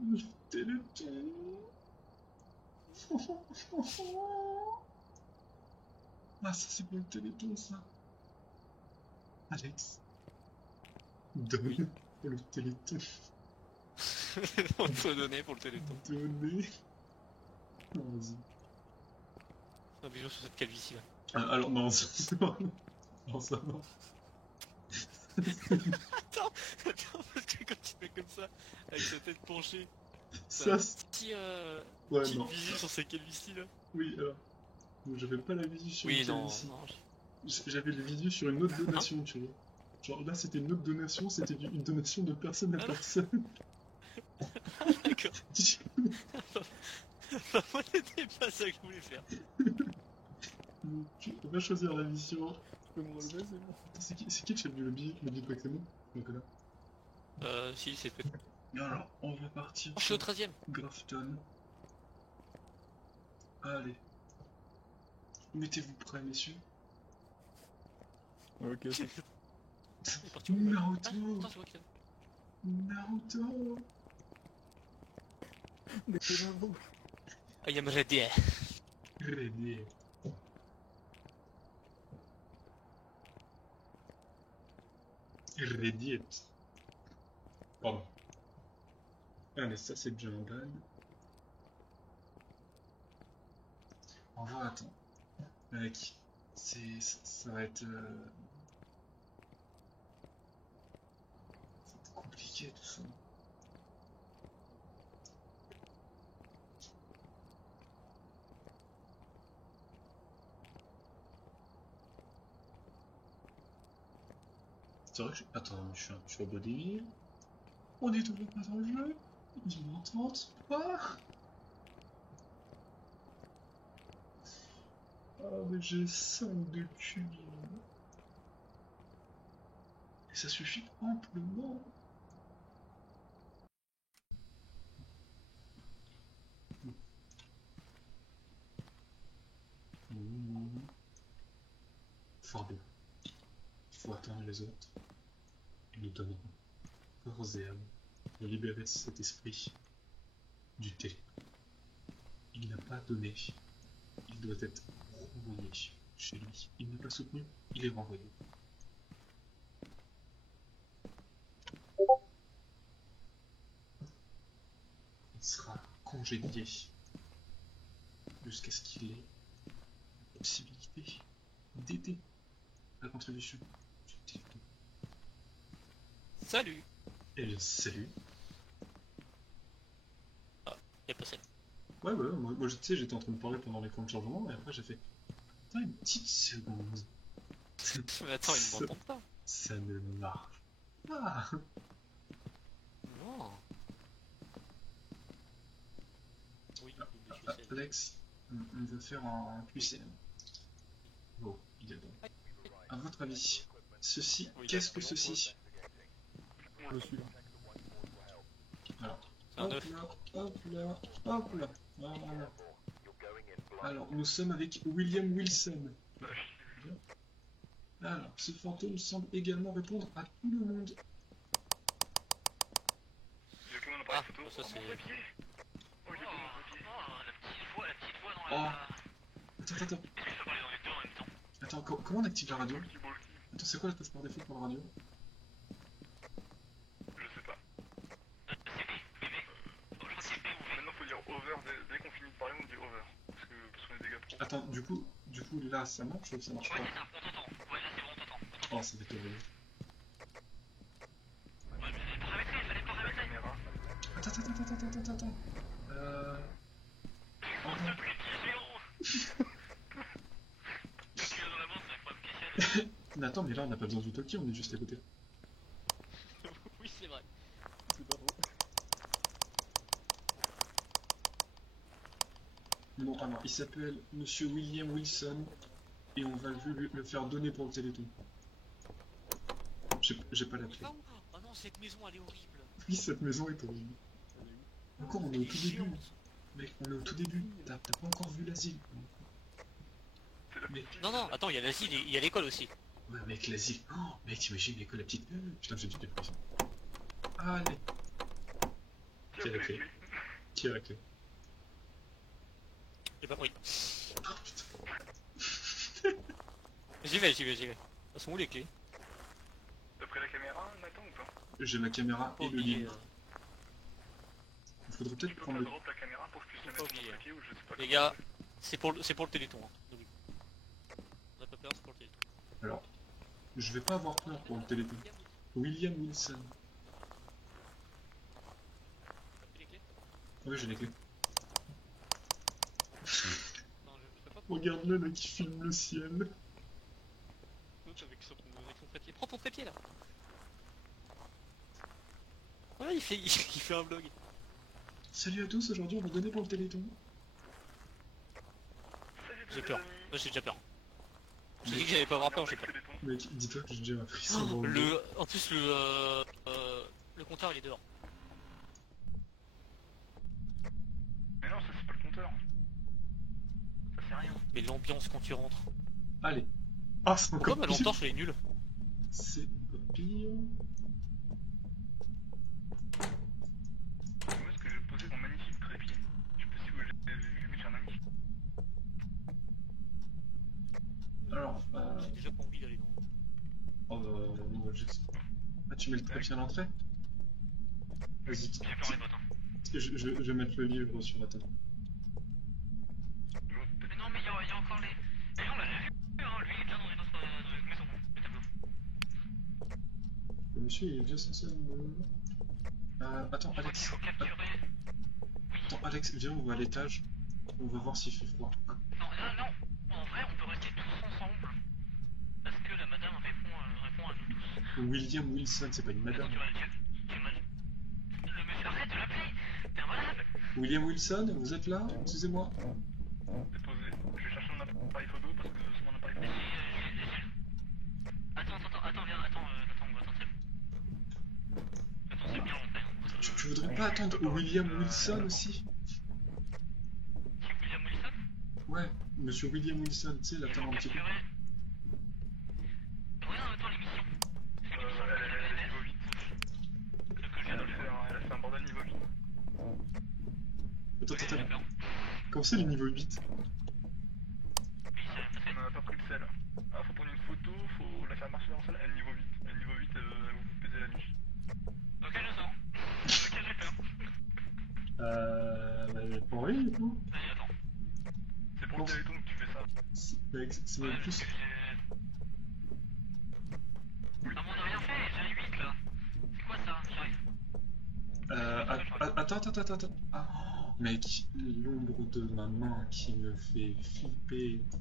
Le téléthon. Ah, ça c'est pour le téléthon, ça. Alex, donne Oui. pour le téléthon. On te donner pour le téléthon. Donner. Non, vas-y. Un bijou sur cette calvitie là. Alors, non, ça, non, ça, non. Attends, attends, parce que quand il fait comme ça, avec sa tête penchée, t'as Ça, un ouais, petit non. visu sur sa calvitie là. Oui, alors. J'avais pas la visu sur une Oui, non, calvitie. non. J'avais le visu sur une autre Hein? donation, tu vois. Genre là, c'était une autre donation, c'était une donation de personne à Ah non, personne. d'accord. Bah, moi, c'était pas ça que je voulais faire. Tu peux pas choisir la vision. Je peux me relever, c'est bon. Attends, c'est qui qui a le billet Pokémon? Donc là. Si, c'est fait. Et alors, on va partir Oh, je suis au sur 13ème. Grafton. Allez. Mettez-vous prêts, messieurs. Ok, c'est Il est parti où? Ah, Naruto! attends, c'est moi qui Naruto! des bravo. I am ready. Ready. Ready. Pardon. Allez, ça c'est déjà en balle. On va attendre. Mec, ça va être compliqué tout ça. C'est vrai que attends, je suis à Bodeville. On est toujours pas dans le jeu. Ils m'entendent pas. Ah mais j'ai 5 de cul. Et ça suffit amplement. Fort bien. Il faut atteindre les autres. Et nous donnerons corps et âme pour libérer cet esprit du thé. Il n'a pas donné. Il doit être renvoyé chez lui. Il n'a pas soutenu, il est renvoyé. Il sera congédié jusqu'à ce qu'il ait la possibilité d'aider à la contribution du téléthon. Salut. Eh bien, salut. Y'a pas celle. Ouais, moi tu sais, j'étais en train de parler pendant l'écran de chargement et après j'ai fait. Attends une petite seconde. Mais attends, il ne m'entend pas. Ça ne marche pas. Non. Oui, monsieur Cell. Alex, on va faire un QCM. Bon, il est bon. À votre avis, ceci, Oui, qu'est-ce que bon, ceci? Je suis là. Alors, C'est un hop œuf. là, hop là, hop là. Voilà. Alors, nous sommes avec William Wilson. Bien. Alors, ce fantôme semble également répondre à tout le monde. Ah, ça c'est. Oh, la petite voix dans Oh, la... attends. Est-ce que je peux parler dans les deux en même temps? Attends, comment on active la radio? Attends, c'est quoi la touche par défaut pour la radio? Je sais pas. Maintenant faut dire over, dès qu'on finit de parler on dit over. Parce qu'on est des gars pro. Attends, du coup, là, ça marche ou ça marche Ouais pas? c'est ça, on t'entend. Ouais là c'est bon, on t'entend. Oh, ça va être horrible. Ouais mais fallait paramétrer. Caméra. Attends. Oh non. plus géant. Tu es dans la main, c'est un problème question. Mais attends, mais là, on n'a pas besoin du talkie, on est juste à côté. Oui, c'est vrai. C'est pas faux. Bon, alors, il s'appelle Monsieur William Wilson, et on va le faire donner pour le téléthon. J'ai pas la clé. Ah, oh non, cette maison elle est horrible. Oui, cette maison est horrible. Elle est où? Encore, on est Elle au est tout début. géante. Mec, on est au tout début. T'as pas encore vu l'asile. Mais, Non, non, attends, il y a l'asile et il y a l'école aussi. ouais, mec, l'asile. Oh, mec, t'imagines l'école, la petite. Putain, j'ai du dépression. Allez. Qui a la clé? Qui a la clé? J'ai pas pris. Oh putain. J'y vais, j'y vais, j'y vais. Elles sont où les clés? T'as pris la caméra, Nathan, ou pas? J'ai la caméra Pas et le oublier, livre. Il faudrait Tu peut-être peux prendre pas le... drop la caméra pour que je puisse la Faut mettre pas sur mon oublier. trépied ou je sais pas. Les gars, c'est pour le téléthon. Hein. N'oublie pas. On a pas peur, c'est pour le téléthon. Alors, je vais pas avoir peur pour le téléphone. William Wilson. T'as pris les clés? Oui, j'ai les clés. Non, je peux pas prendre Regarde-le là qui filme le ciel. l'autre avec son trépied. Prends ton trépied là. Ouais, il fait un vlog. Salut à tous, aujourd'hui on va donner pour le téléthon. J'ai peur. Moi j'ai déjà peur. J'ai dit que j'allais pas avoir peur, j'ai peur. Mec, dis-toi que j'ai déjà un frisson dans le dos. En plus le compteur il est dehors. Mais non, ça c'est pas le compteur. Ça c'est rien. Mais l'ambiance quand tu rentres. Allez. Ah, c'est Pourquoi encore ma lampe torche elle est nulle? C'est encore pire. Où est-ce que j'ai posé mon magnifique trépied? Je sais pas si vous l'avez vu, mais j'ai un magnifique. Alors, J'ai déjà pas envie d'aller dans. oh bah, bon, ah, tu mets le trépied à l'entrée? Vas-y, J'ai peur les bottes, hein. je vais mettre le livre sur la table. Mais non, mais il y a encore les. D'ailleurs, on l'a déjà vu, hein. Lui il est déjà dans une autre maison, le tableau. Le monsieur il est déjà censé attends, Je crois qu'il Alex. faut capturer. Attends, Alex, viens, on va à l'étage. On va voir s'il fait froid. Non, non, en vrai, on peut rester tous ensemble. Parce que la madame répond à nous tous. William Wilson, c'est pas une madame. Le monsieur, arrête de l'appeler. T'es un malade. William Wilson, vous êtes là? Excusez-moi. Déposé. Je vais chercher mon appareil photo parce que c'est mon appareil photo. Attends, viens, attends, on va tenter. Attends, c'est bien longtemps. Tu voudrais pas attendre William Wilson aussi? Qui est William Wilson? Ouais, monsieur William Wilson, tu sais, l'attendre un petit peu. Ouais, non, attends, l'émission. C'est l'émission elle est niveau 8. Que je viens de le faire, elle a fait un bordel niveau 8. Attends, J'ai attends. peur. Comment c'est le niveau 8? Oui, c'est on a pas pris le sel. Ah, faut prendre une photo, faut la faire marcher dans le sel. Elle est niveau 8. Elle est niveau 8, elle va vous baiser la nuit. Ok, je sens. Ok, j'ai peur. Bah, il pour rien du coup. Vas-y, attends. C'est pour le téléthon que tu fais ça. C'est même Ouais, plus. parce que j'ai... Ah, mais on a rien fait, j'ai un 8 là. C'est quoi ça? J'arrive. Attends. Ah, mec, l'ombre de ma main qui me fait flipper. Ça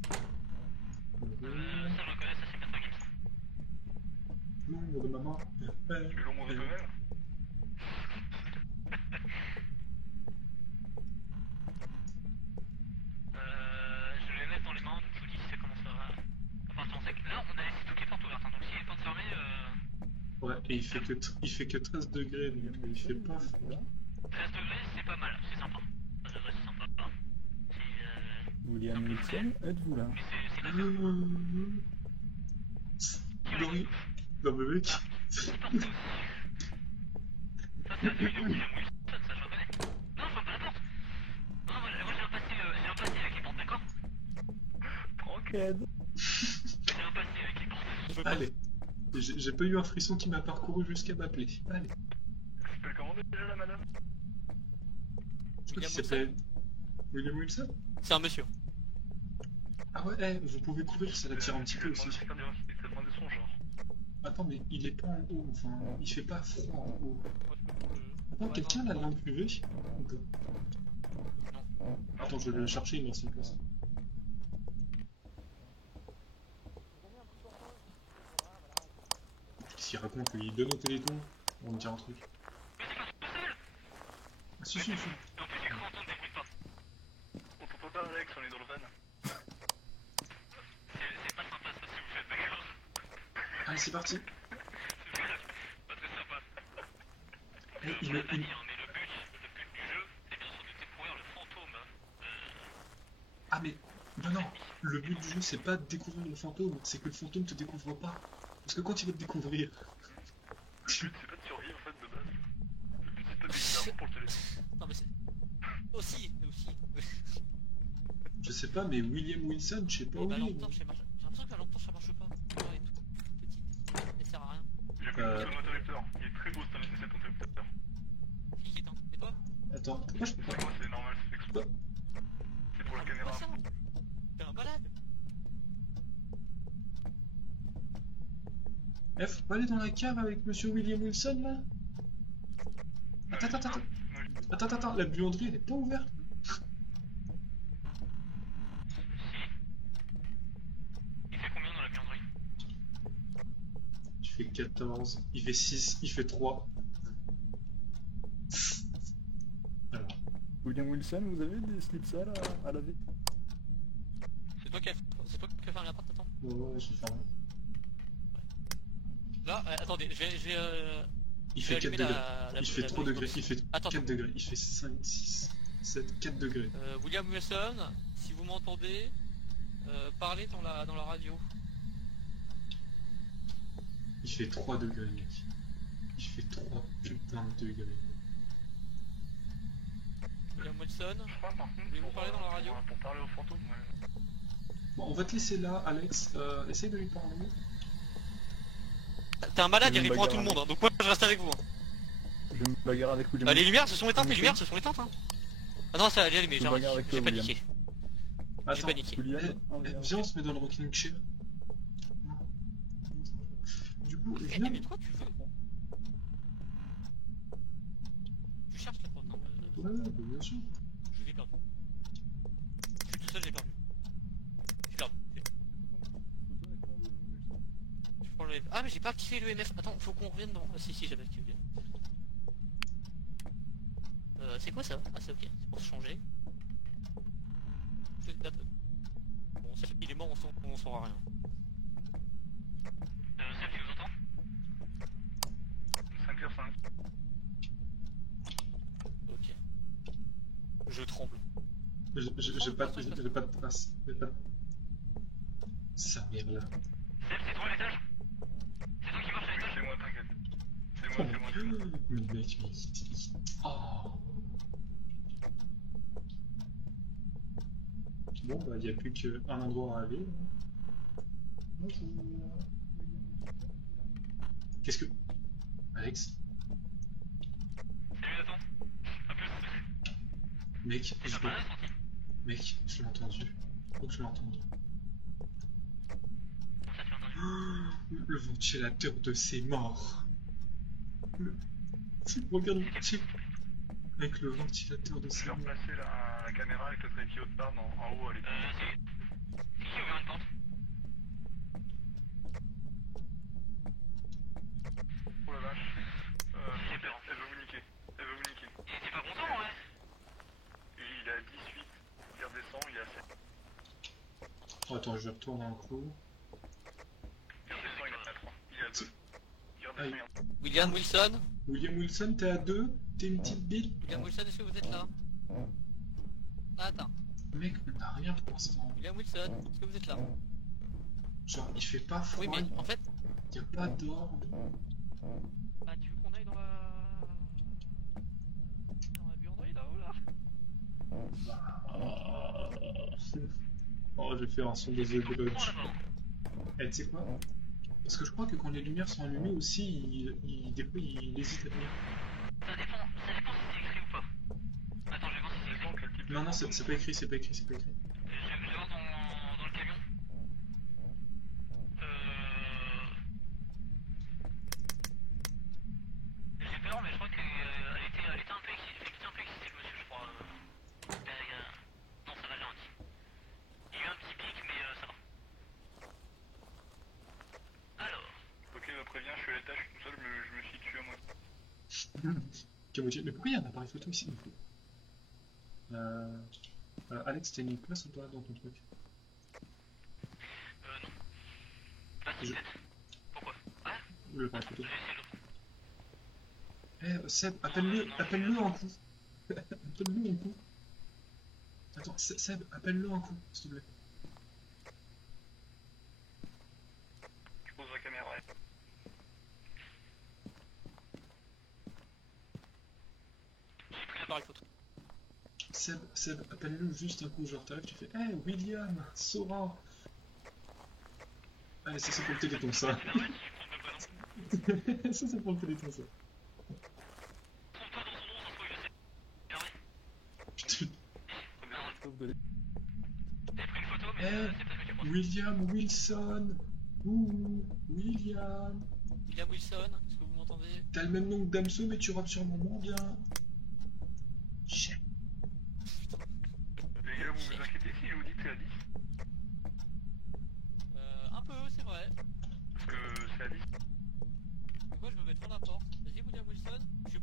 je reconnais, ça c'est Maître Gims. L'ombre de ma main. Tu veux l'ombre de toi-même? Je vais les mettre dans les mains, donc je vous dis si ça commence à partir en sec. Là, on a laissé toutes les portes ouvertes, hein, donc si les portes fermées, Ouais, et il fait que 13 degrés, donc il fait pas froid. 13 degrés, c'est pas mal, c'est sympa. 13 degrés, c'est sympa. William Wilson, êtes-vous là? Mais c'est la Laurie. Non mais mec. c'est partout aussi. Ça, c'est la vidéo de William Wilson, ça je reconnais. Non, faut pas la porte. Non, moi j'ai un passé avec les portes, d'accord? Tranquille. J'ai un passé avec les portes. Je veux pas. Allez. J'ai pas eu un frisson qui m'a parcouru jusqu'à m'appeler. Allez. Tu peux le commander déjà, la madame? Je crois William qu'il s'appelle William Wilson. C'est un monsieur. Ah ouais, vous pouvez courir, ça l'attire un petit peu aussi. C'est demandé son genre. Attends, mais il est pas en haut, enfin, il fait pas froid en haut. Attends, quelqu'un a la lampe UV ou pas? Attends, je vais le chercher, il merci place. S'il raconte qu'il donne au téléthon, on me dit un truc. Ah si, si. Et en plus, j'ai cru entendre des bruits de pas. On peut pas, Alex, on est dans le van. C'est pas sympa ça si vous faites, d'accord? Allez, c'est parti. C'est pas très sympa. Il On me- l'a pas dit, hein, mais le but du jeu, c'est bien sûr de découvrir le fantôme. Ah mais, non, le but du jeu c'est pas de découvrir le fantôme, c'est que le fantôme te découvre pas. Parce que quand il va te découvrir, Le but, c'est pas de survivre en fait de base. Le but, c'est pas de découvrir pour le téléphone. Aussi, aussi. Je sais pas, mais William Wilson, je sais pas où La il est. lampe torche, elle marche. J'ai l'impression que la lampe torche, ça marche pas. Ouais, tout petit. Elle sert à rien. J'ai pris Euh. mon interrupteur. Il est très beau cet interrupteur. Qui est éteint? Et toi? Attends, pourquoi je peux pas? C'est moi, c'est normal, c'est exprès. C'est pour la caméra. Quoi ça? T'es un malade. Eh, faut pas aller dans la cave avec monsieur William Wilson là? Attends, la buanderie elle est pas ouverte? Il fait combien dans la buanderie? Il fait 14, il fait 6, il fait 3. Alors, William Wilson, vous avez des slips sales à laver? C'est toi qui as fait un appart, attends. ouais, j'ai fermé. Là, attendez, je vais Il je fait vais 4 allumer degrés. la Il fait 3 degrés, il fait Attends, 4 degrés, il fait 5, 6, 7, 4 degrés. William Wilson, si vous m'entendez, parlez dans la radio. Il fait 3 degrés, mec. Il fait 3 putains de degrés. William Wilson, Je crois par contre. voulez-vous parler dans la radio? Pour parler aux fantômes, ouais. Bon, on va te laisser là, Alex. Essaye de lui parler. T'es un malade, Je il vais me répond à tout le bagarrer. monde, hein, donc moi je reste avec vous. Hein. Je vais me bagarrer avec William Les Wilson. lumières se sont éteintes, les lumières se sont éteintes. Hein. Ah non, ça a allumé, Je me bagarre avec j'ai toi, paniqué. J'ai Attends, paniqué. William, viens, on se met dans le rocking chair. Du coup, Eh, viens. mais toi tu veux? Tu cherches la porte, non? Ouais, bien sûr. Je l'ai perdu. Je suis tout seul, j'ai perdu. J'ai perdu. Je prends le MF. Ah mais j'ai pas activé le MF. Attends, faut qu'on revienne dans... Ah si, j'avais activé. C'est quoi ça? Ah c'est ok, c'est pour se changer. Bon, ça, il est mort, on saura rien. Seb, tu nous entends? 5h05. Ok. Je tremble. J'ai pas de trace. Sa mère là. Seb, c'est toi à l'étage? C'est toi qui marche à l'étage? C'est moi, t'inquiète. C'est moi. Mais mec, mais... Oh. Bon, bah, y a plus qu'un endroit à aller. Bonjour. Qu'est-ce que... Alex? Salut Nathan. A plus. Mec, T'es pas malade, sorti? Mec, je l'ai entendu. Faut que je l'ai entendu. Comment ça tu l'as entendu? Le ventilateur de ses morts. Regarde le petit. Avec le ventilateur de Je ses vais morts. replacer la caméra avec le trépied de barre en haut à l'étage. C'est qui a ouvert une porte? Oh la vache. Elle veut vous niquer. Elle veut vous niquer. Il était pas content, ouais. Il est à 18. Il redescend, il est à 7. Oh, attends, je retourne en cours. Il redescend, il est à 3. Il est à 2. Il redescend, il est à 3. William Wilson? William Wilson, t'es à 2? T'es une petite bite? William Wilson, est-ce que vous êtes là? Ah, attends. Mec, on a rien pour l'instant. William Wilson, est-ce que vous êtes là? Genre, il fait pas froid, Oui, mais en fait... y a pas d'ordre. Bah, tu veux qu'on aille dans la... buanderie là-haut, là? Oh, je vais faire un son de The Comment Grudge. là-bas? Eh, tu sais quoi? Parce que je crois que quand les lumières sont allumées aussi, des fois, il hésite à venir. Ça dépend si c'est écrit ou pas. Attends, je vais voir si c'est écrit. Quel type de Non, fantôme? c'est pas écrit, c'est pas écrit, c'est pas écrit. Je vais voir dans le camion. J'ai peur, mais je crois qu'elle était un peu excitée, le monsieur, je crois. Non, ça va, j'ai rien dit. Il y a eu un petit pic, mais ça va. Alors, Ok, bah préviens, je suis à l'étage, je suis tout seul, je me situe à moi. Camouflé. Mais pourquoi il y a un appareil photo ici? Alex, t'as une place ou pas dans ton truc? non. Pas si Je- peut-être. Pourquoi? Ouais, L'appareil photo. j'ai essayé l'autre. Eh, Seb, appelle-le un coup. Appelle-le un coup. Attends, Seb, appelle-le un coup, s'il te plaît. Je pose la caméra. J'ai pris l'appareil photo. Seb, appelle-le juste un coup, genre t'arrives, tu fais Hey William, Sora. Allez, ça c'est pour le téléthon ça. C'est normal, tu trompes pas, non. Ça c'est pour le téléthon ça. Trompe-toi dans son nom, ça se trouve, je sais. Ah ouais. Putain. T'avais pris une photo, mais Eh, c'est parce que tu crois. William Wilson. Ouh, William. William Wilson, est-ce que vous m'entendez? T'as le même nom que Damso, mais tu rappes sûrement moins bien. Chut. Les gars, vous vous inquiétez si je vous dis que c'est à 10? Un peu, c'est vrai. Parce que c'est à 10. Pourquoi je me mets devant la porte? Vas-y William Wilson,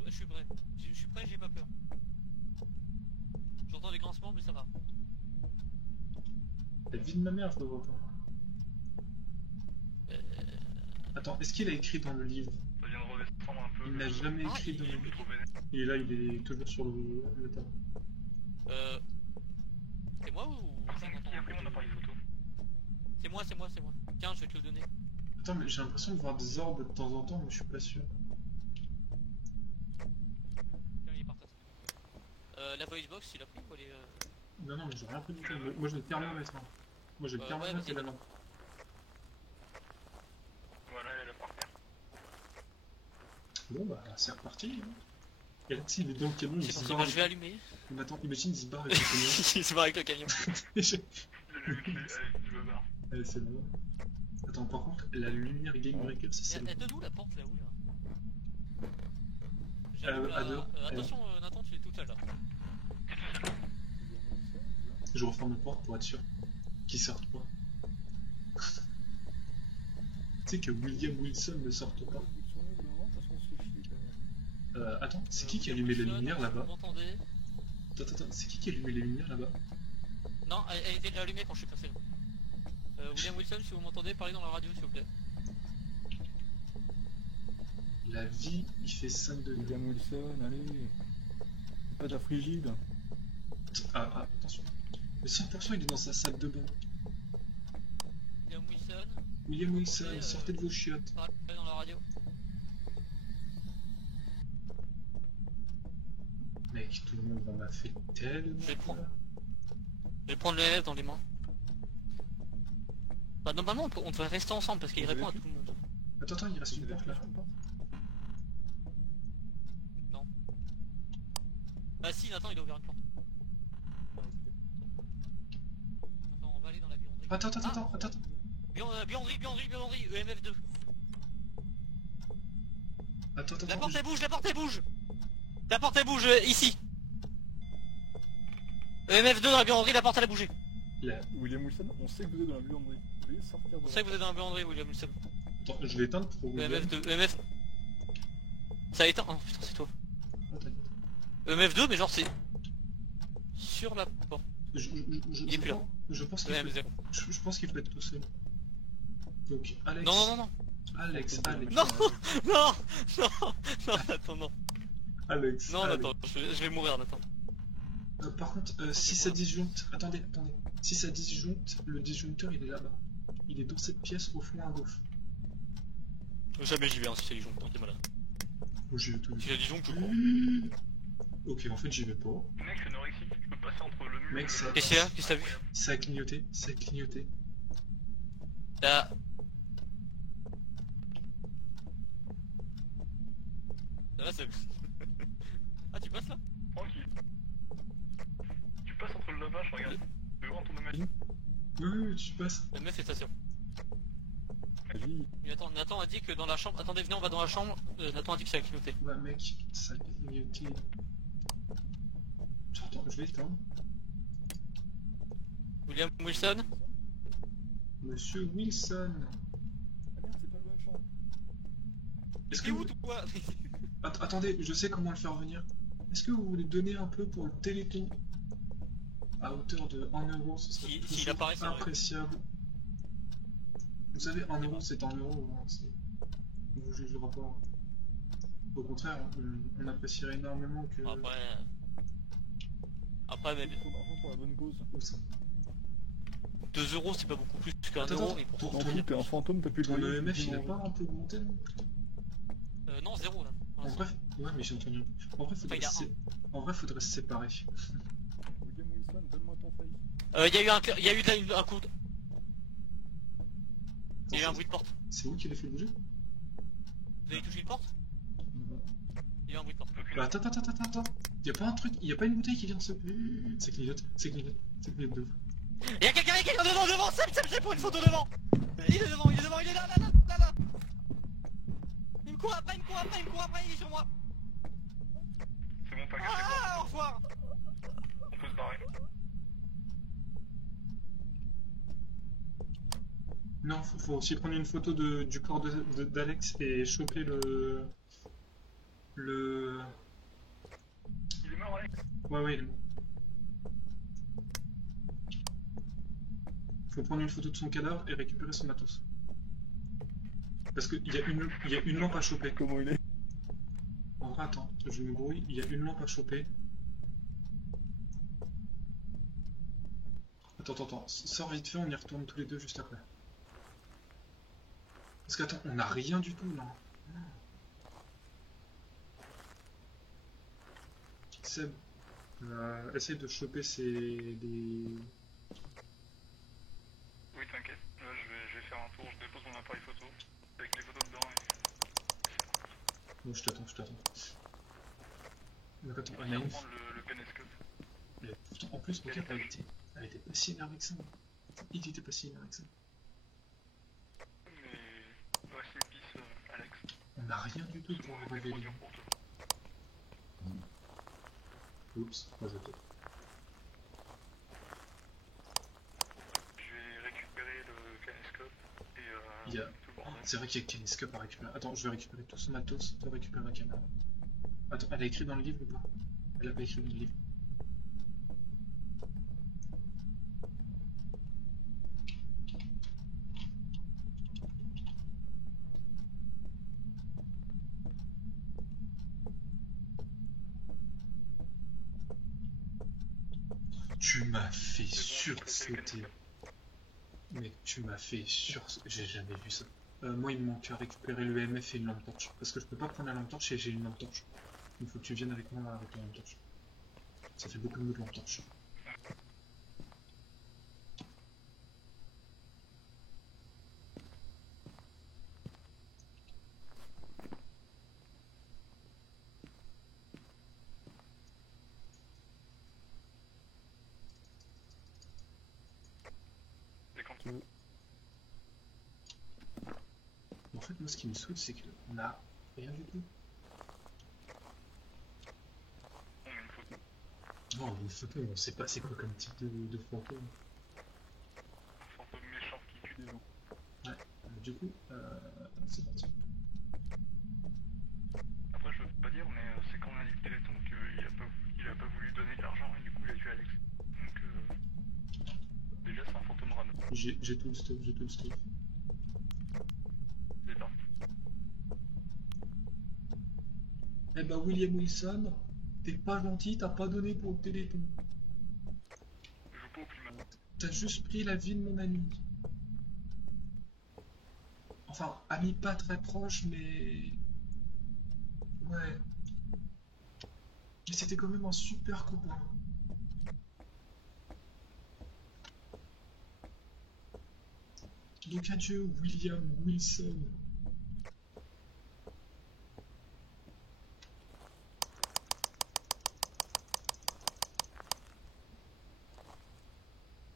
je suis prêt. Je suis prêt, j'ai pas peur. J'entends des grincements, mais ça va. La vie de ma mère, je dois voir. Attends, est-ce qu'il a écrit dans le livre? Ça vient de redescendre un peu. Il n'a jamais Ah, écrit dans le Je suis livre. trop vénère. Et là, il est toujours sur le tableau. C'est moi ou... Par contre, qui a pris mon appareil photo? C'est moi. Tiens, je vais te le donner. Attends, mais j'ai l'impression de voir des orbes de temps en temps, mais je suis pas sûr. Tiens, il est par terre. La voice box, il a pris ou elle est... Non, non, mais j'ai rien pris du tout. Moi, j'ai le thermomètre. Hein. Moi, j'ai le Ouais, thermomètre vas-y. et la lampe. Voilà, elle est là par terre. Bon, bah, c'est reparti. Hein. Et là, tu sais, il est dans le camion, il C'est se parti, barre. moi je vais allumer. Mais attends, imagine, il se barre avec le camion. Il se barre avec le camion. Je me barre. Allez, c'est bon. Attends, par contre, la lumière Game Breaker, c'est Elle celle. est de où la porte là-haut là? À J'allume la... deux. attention Nathan, tu es tout seul là. Je referme la porte pour être sûr qu'il sorte pas. Tu sais que William Wilson ne sorte pas. Attends, c'est qui a allumé la lumière là-bas? Vous m'entendez? Attends, c'est qui a allumé les lumières là-bas? Non, elle était déjà allumée quand je suis passé là. William Wilson, si vous m'entendez, parlez dans la radio s'il vous plaît. La vie, il fait 5 degrés. William Wilson, allez. Pas ta frigide. Ah, attention. Mais 100% il est dans sa salle de bain. William Wilson, William Wilson, sortez de vos chiottes. parlez dans la radio. Mec, tout le monde en a fait tellement. Je vais prendre. Je vais prendre le LF dans les mains. Bah normalement on devrait rester ensemble parce qu'il Vous répond à avez tout le monde. Attends, il reste une porte là. Non. Bah si, Nathan il a ouvert une porte. Attends, on va aller dans la buanderie. Attends. Buanderie, EMF2. Attends. La porte elle bouge. La porte elle bouge, ici. EMF2 dans la buanderie, la porte elle a bougé. William Wilson, on sait que vous êtes dans la buanderie. Vous voulez sortir de On sait que vous êtes dans la buanderie, William Wilson. Attends, je vais éteindre pour William. EMF2, EMF... Ça a éteint... Oh putain c'est toi. Attends. EMF2 mais genre c'est... Sur la porte. Il est plus là. Je pense qu'il EMF0. je pense qu'il peut être tout seul. Donc, Alex. Non. Alex. Non, attends, non. Alex. Non, attends, je vais mourir, Nathan. Par contre, si ça disjoncte. Attendez. Si ça disjoncte, le disjoncteur il est là-bas. Il est dans cette pièce au fond à gauche. Jamais j'y vais, hein, si c'est disjoncte, t'es malade. Moi j'y vais tout. Si c'est disjoncte, je crois. Ok, en fait j'y vais pas. Mec, je suis anorexique, je peux passer entre le mur Mec, et ça- Qu'est-ce qu'il y a? Qu'est-ce que t'as vu? Ça a clignoté. Là... Ça va, c'est... Ah, tu passes là? Tranquille. Tu passes entre le lavage, regarde. Tu peux voir ton dommage. Oui, tu passes. La meuf est station. Vas-y. Nathan a dit que dans la chambre... Attendez, venez, on va dans la chambre. Nathan a dit que ça a clignoté. Ouais, mec, ça a clignoté. Attends, je vais éteindre. William Wilson? Monsieur Wilson. Ah merde, c'est pas le bon champ. Est-ce que T'es vous... où, toi? Attendez, je sais comment le faire venir. Est-ce que vous voulez donner un peu pour le téléthon à hauteur de 1 euro? Ce serait S'il toujours apparaît, c'est vrai. appréciable. Vous savez, 1 euro c'est 1 euro. Hein, on vous jugera pas. Hein. Au contraire, on apprécierait énormément que. Après, mais C'est trop d'argent pour la bonne cause. Où ça 2 euros c'est pas beaucoup plus qu'un Attends, euro, mais pourtant... ton- Tant pis, t'es un fantôme, t'as plus de Ton loyer, EMF il a effectivement. pas un peu augmenté non Non, 0 là. En vrai, ouais, mais j'ai entendu. En vrai, Enfin, il y a faudrait se séparer. Wilson, donne-moi ton feuille. Il y a eu un coup. Il y a eu un bruit de porte. C'est vous qui l'avez fait bouger? Vous avez touché une porte? Il y a eu un bruit de porte. Bah, attends. Y'a pas un truc, y'a pas une bouteille qui vient de se... Ça clignote de ouf. Il y a quelqu'un devant, Seb, j'ai pour une photo devant. Il est devant, il est là. Il me court après, il est sur moi. C'est bon, t'inquiète, c'est Ah, au revoir. bon. On peut se barrer. Non, faut aussi prendre une photo du corps d'Alex et choper le... Il est mort, Alex. Ouais, il est mort. Faut prendre une photo de son cadavre et récupérer son matos. Parce qu'il y a une lampe à choper. Comment il est? En vrai, attends, je me brouille, il y a une lampe à choper. Attends, sors vite fait, on y retourne tous les deux juste après. Parce qu'attends, on n'a rien du tout, non. Seb, essaye de choper des... Oui, t'inquiète. Là, je vais faire un tour, je dépose mon appareil photo. Avec les photos dedans et... Bon, je t'attends. Donc attends, On il y a va une... prendre le Penescope. Mais putain, en plus, ok, elle était pas si énervée que ça. Il était pas si énervé que ça. Mais... Reste in peace, Alex. On n'a rien du tout pour C'était trop révéler. dur pour toi. Oups, moi je peux. Je vais récupérer le Penescope et Il y a... tout le bordel. C'est vrai qu'il y a Kinescope à récupérer. Attends, je vais récupérer tout ce matos, toi récupérer la caméra. Attends, elle a écrit dans le livre ou pas? Elle a pas écrit dans le livre. Tu m'as fait sursauter. Mec, tu m'as fait sursauter. J'ai jamais vu ça. Moi, il me manque à récupérer le MF et une lampe torche. Parce que je peux pas prendre la lampe torche et j'ai une lampe torche. Il faut que tu viennes avec moi avec la lampe torche. Ça fait beaucoup mieux de lampe torche. Et quand En fait, moi, ce qui me saoule, c'est qu'on a rien du tout. on met une photo. Non, une photo, on sait pas c'est quoi comme type de fantôme. Un fantôme méchant qui tue des gens. Du coup, c'est parti. Après, je veux pas dire, mais c'est quand on a dit le téléthon qu'il a pas voulu donner de l'argent et du coup il a tué Alex. Donc, déjà, c'est un fantôme random. J'ai tout le stuff, C'est parti. Eh ben, William Wilson, t'es pas gentil, t'as pas donné pour le téléthon. Je joue pas au plus mal. T'as juste pris la vie de mon ami. Enfin, ami pas très proche, mais... Ouais. Mais c'était quand même un super copain. Donc adieu, William Wilson.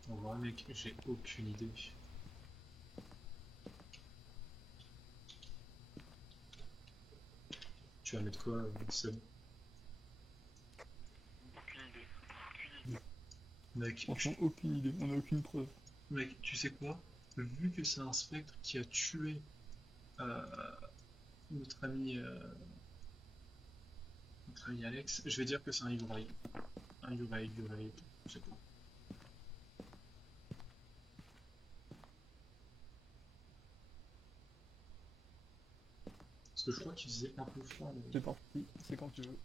En vrai, mec, j'ai aucune idée. Tu vas mettre quoi, Seb? Aucune idée. Mec, Franchement, aucune idée, on a aucune preuve. mec, tu sais quoi? Vu que c'est un spectre qui a tué euh, notre ami Alex, je vais dire que c'est un Urail. Un Urail, je sais pas. Parce que je crois qu'il faisait un peu froid. C'est parti, c'est quand tu veux.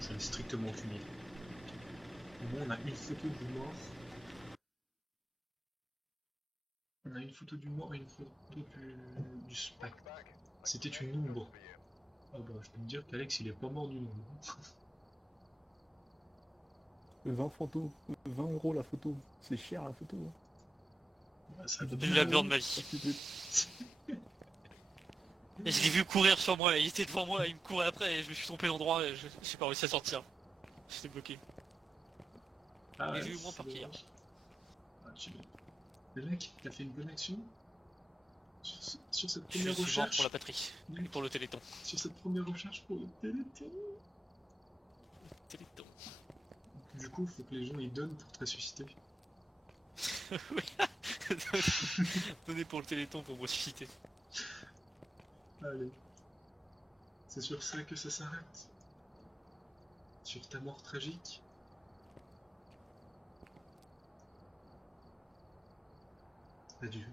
J'en ai strictement aucune idée. Au moins, on a une photo du mort. On a une photo du mort et une photo du spectre. C'était une ombre. Ah bah, je peux te dire qu'Alex, il est pas mort du nom. 20 photos, 20 € la photo. C'est cher la photo. Hein. Bah, ça J'ai doit eu la peur de ma vie. Et je l'ai vu courir sur moi, il était devant moi, il me courait après et je me suis trompé d'endroit et j'ai pas réussi à sortir. J'étais bloqué. Ah Mais ouais, j'ai eu moins peur c'est qu'hier. dommage. Ah, tu vois. Le mec, t'as fait une bonne action sur cette Je première suis mort recherche. pour la patrie et pour le téléthon. Sur cette première recherche pour le téléthon. Téléthon. Du coup, faut que les gens ils donnent pour te ressusciter. Oui. Donnez pour le téléthon pour me ressusciter. Allez. C'est sur ça que ça s'arrête. Sur ta mort tragique. Adieu.